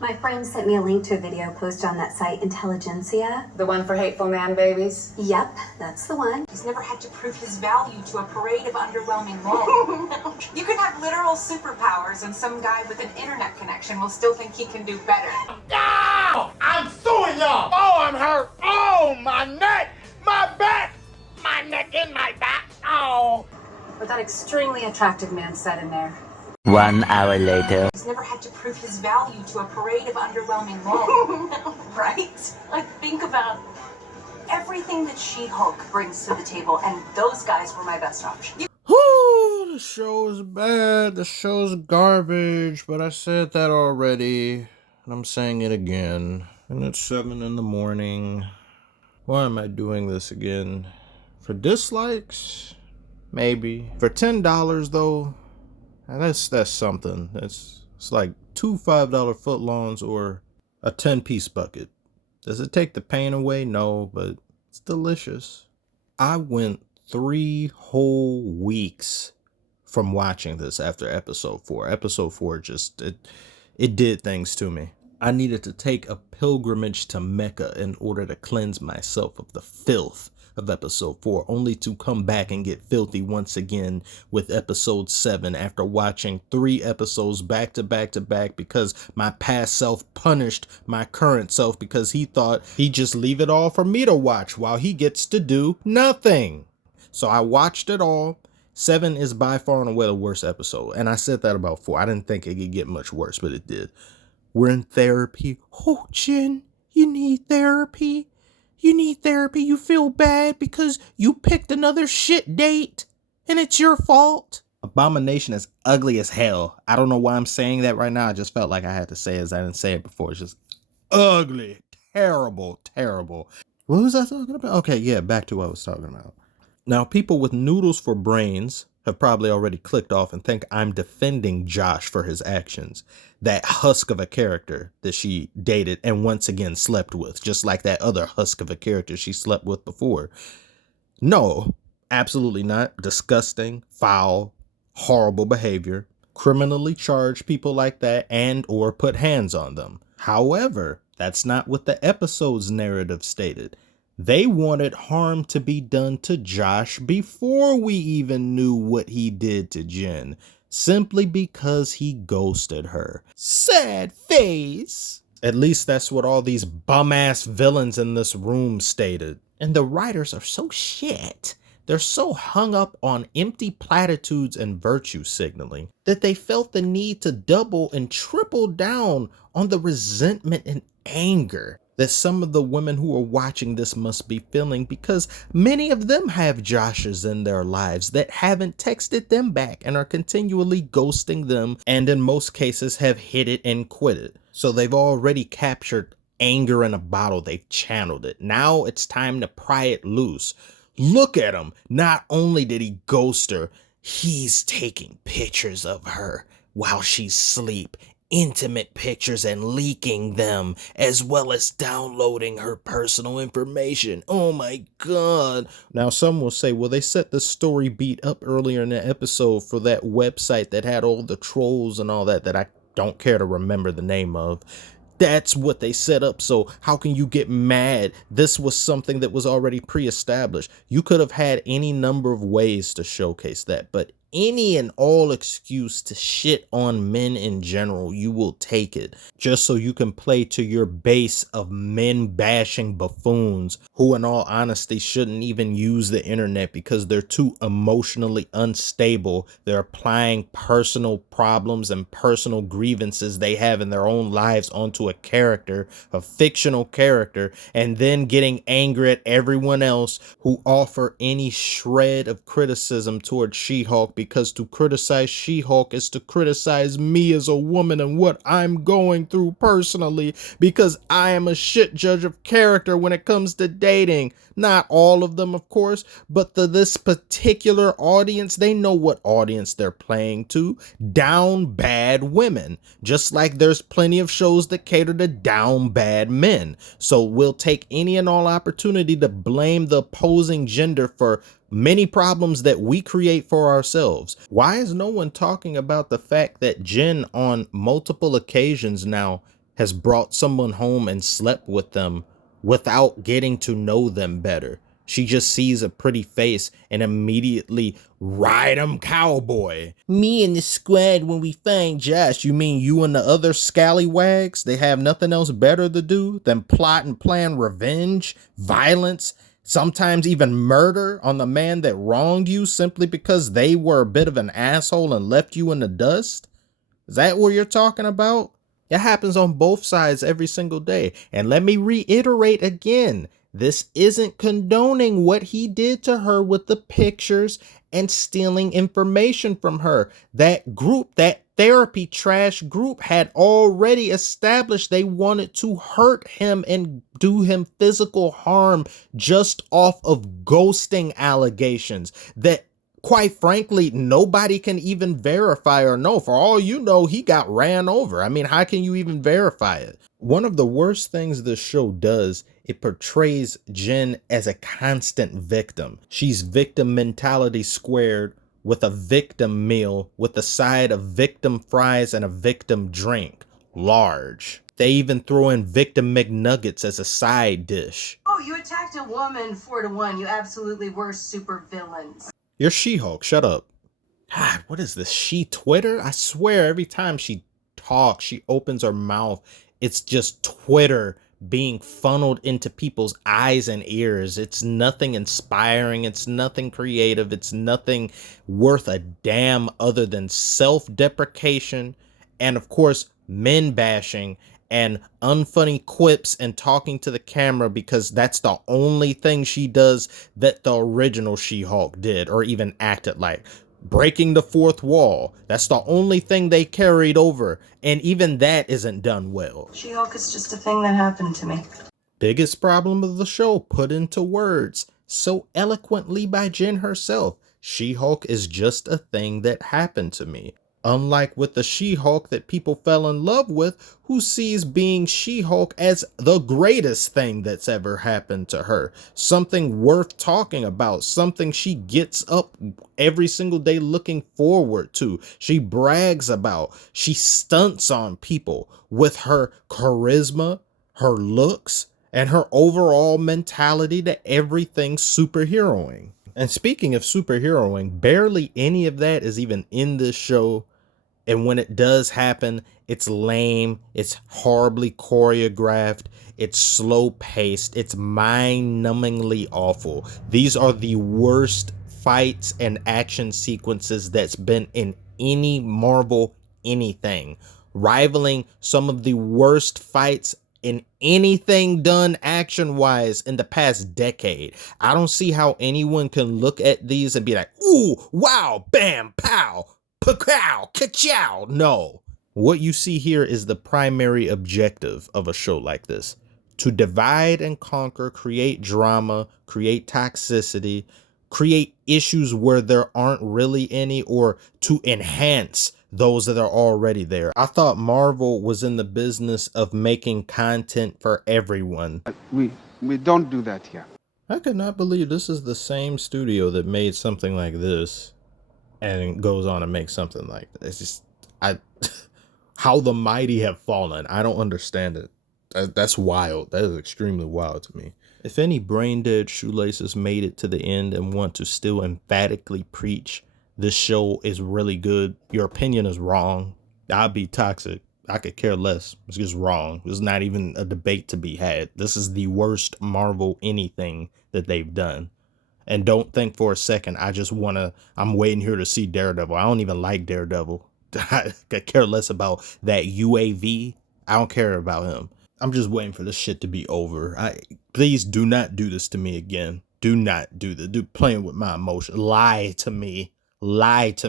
My friend sent me a link to a video posted on that site, Intelligentsia. The one for hateful man babies? Yep, that's the one. He's never had to prove his value to a parade of underwhelming men. No. You could have literal superpowers and some guy with an internet connection will still think he can do better. Oh, I'm suing y'all! Oh, I'm hurt! Oh, my neck! My back! My neck and my back! Oh! What that extremely attractive man said in there. 1 hour later. He's never had to prove his value to a parade of underwhelming men. No, right? Like, think about everything that She-Hulk brings to the table, and those guys were my best option. Whoo, the show is bad. The show's garbage. But I said that already, and I'm saying it again. And it's 7 in the morning. Why am I doing this again? For dislikes? Maybe. For $10 though, that's something. It's like 2 $5 footlongs or a 10-piece bucket. Does it take the pain away? No, but it's delicious. I went 3 whole weeks from watching this after episode 4. Episode 4 just, it did things to me. I needed to take a pilgrimage to Mecca in order to cleanse myself of the filth of episode 4, only to come back and get filthy once again with episode 7 after watching 3 episodes back to back to back because my past self punished my current self because he thought he'd just leave it all for me to watch while he gets to do nothing. So I watched it all. 7 is by far and away the worst episode, and I said that about 4. I didn't think it could get much worse, but it did. We're in therapy. Oh, Jen, you need therapy. You need therapy. You feel bad because you picked another shit date and it's your fault. Abomination is ugly as hell. I don't know why I'm saying that right now. I just felt like I had to say it as I didn't say it before. It's just ugly. Terrible. Terrible. What was I talking about? Okay, yeah, back to what I was talking about. Now, people with noodles for brains have probably already clicked off and think I'm defending Josh for his actions. That husk of a character that she dated and once again slept with, just like that other husk of a character she slept with before. No, absolutely not. Disgusting, foul, horrible behavior. Criminally charge people like that and or put hands on them. However, that's not what the episode's narrative stated. They wanted harm to be done to Josh before we even knew what he did to Jen, simply because he ghosted her. Sad face. At least that's what all these bum-ass villains in this room stated. And the writers are so shit. They're so hung up on empty platitudes and virtue signaling that they felt the need to double and triple down on the resentment and anger that some of the women who are watching this must be feeling, because many of them have Joshes in their lives that haven't texted them back and are continually ghosting them, and in most cases have hit it and quit it. So they've already captured anger in a bottle. They've channeled it. Now it's time to pry it loose. Look at him. Not only did he ghost her, he's taking pictures of her while she's asleep. Intimate pictures and leaking them, as well as downloading her personal information. Oh my God. Now some will say, well, they set the story beat up earlier in the episode for that website that had all the trolls and all that I don't care to remember the name of. That's what they set up. So how can you get mad? This was something that was already pre-established. You could have had any number of ways to showcase that, but any and all excuse to shit on men in general, you will take it just so you can play to your base of men bashing buffoons who in all honesty shouldn't even use the internet because they're too emotionally unstable. They're applying personal problems and personal grievances they have in their own lives onto a character, a fictional character, and then getting angry at everyone else who offer any shred of criticism towards She-Hulk, because to criticize She-Hulk is to criticize me as a woman and what I'm going through personally, because I am a shit judge of character when it comes to dating. Not all of them, of course, but this particular audience, they know what audience they're playing to. Down bad women. Just like there's plenty of shows that cater to down bad men. So we'll take any and all opportunity to blame the opposing gender for Many problems that we create for ourselves. Why is no one talking about the fact that Jen on multiple occasions now has brought someone home and slept with them without getting to know them better? She just sees a pretty face and immediately ride 'em cowboy. Me and the squad when we find Josh. You mean you and the other scallywags? They have nothing else better to do than plot and plan revenge, violence, sometimes even murder on the man that wronged you simply because they were a bit of an asshole and left you in the dust? Is that what you're talking about? It happens on both sides every single day. And let me reiterate again, this isn't condoning what he did to her with the pictures and stealing information from her. That group, that therapy trash group, had already established they wanted to hurt him and do him physical harm just off of ghosting allegations that, quite frankly, nobody can even verify or know. For all you know, he got ran over. I mean, how can you even verify it? One of the worst things this show does, it portrays Jen as a constant victim. She's victim mentality squared with a victim meal with a side of victim fries and a victim drink. Large. They even throw in victim McNuggets as a side dish. Oh, you attacked a woman 4-1. You absolutely were super villains. You're She-Hulk. Shut up. God, what is this? She Twitter? I swear every time she talks, she opens her mouth, it's just Twitter being funneled into people's eyes and ears. It's nothing inspiring. It's nothing creative. It's nothing worth a damn other than self-deprecation and, of course, men bashing and unfunny quips and talking to the camera, because that's the only thing she does that the original She-Hulk did or even acted like. Breaking the fourth wall. That's the only thing they carried over, and even that isn't done well. She-Hulk is just a thing that happened to me. Biggest problem of the show put into words so eloquently by Jen herself. She-Hulk is just a thing that happened to me. Unlike with the She-Hulk that people fell in love with, who sees being She-Hulk as the greatest thing that's ever happened to her. Something worth talking about, something she gets up every single day looking forward to. She brags about, she stunts on people with her charisma, her looks, and her overall mentality to everything superheroing. And speaking of superheroing, barely any of that is even in this show. And when it does happen, it's lame, it's horribly choreographed, it's slow paced, it's mind-numbingly awful. These are the worst fights and action sequences that's been in any Marvel anything, rivaling some of the worst fights in anything done action-wise in the past decade. I don't see how anyone can look at these and be like, ooh, wow, bam, pow, pa-cow, ka-chow. No. What you see here is the primary objective of a show like this. To divide and conquer, create drama, create toxicity, create issues where there aren't really any, or to enhance those that are already there. I thought Marvel was in the business of making content for everyone. We don't do that here. I could not believe this is the same studio that made something like this and goes on and makes something like this. It's just, how the mighty have fallen. I don't understand it. That's wild. That is extremely wild to me. If any brain dead shoelaces made it to the end and want to still emphatically preach this show is really good, your opinion is wrong. I'd be toxic. I could care less. It's just wrong. There's not even a debate to be had. This is the worst Marvel anything that they've done. And don't think for a second, I'm waiting here to see Daredevil. I don't even like Daredevil. I could care less about that UAV. I don't care about him. I'm just waiting for this shit to be over. Please do not do this to me again. Do not do this. Playing with my emotions. Lie to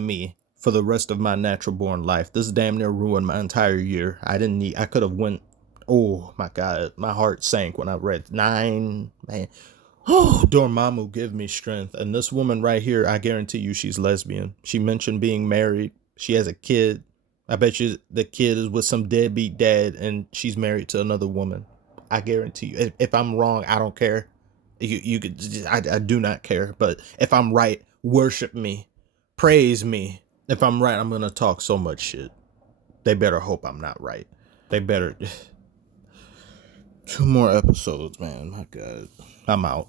me for the rest of my natural born life. This damn near ruined my entire year. I could have went, oh my God, my heart sank when I read 9, man. Oh, Dormammu, give me strength. And this woman right here, I guarantee you she's lesbian. She mentioned being married. She has a kid. I bet you the kid is with some deadbeat dad and she's married to another woman. I guarantee you. If I'm wrong, I don't care. You could, I do not care. But if I'm right, worship me, praise me. If I'm right, I'm gonna talk so much shit. They better hope I'm not right. They better. 2 more episodes, man. My God, I'm out.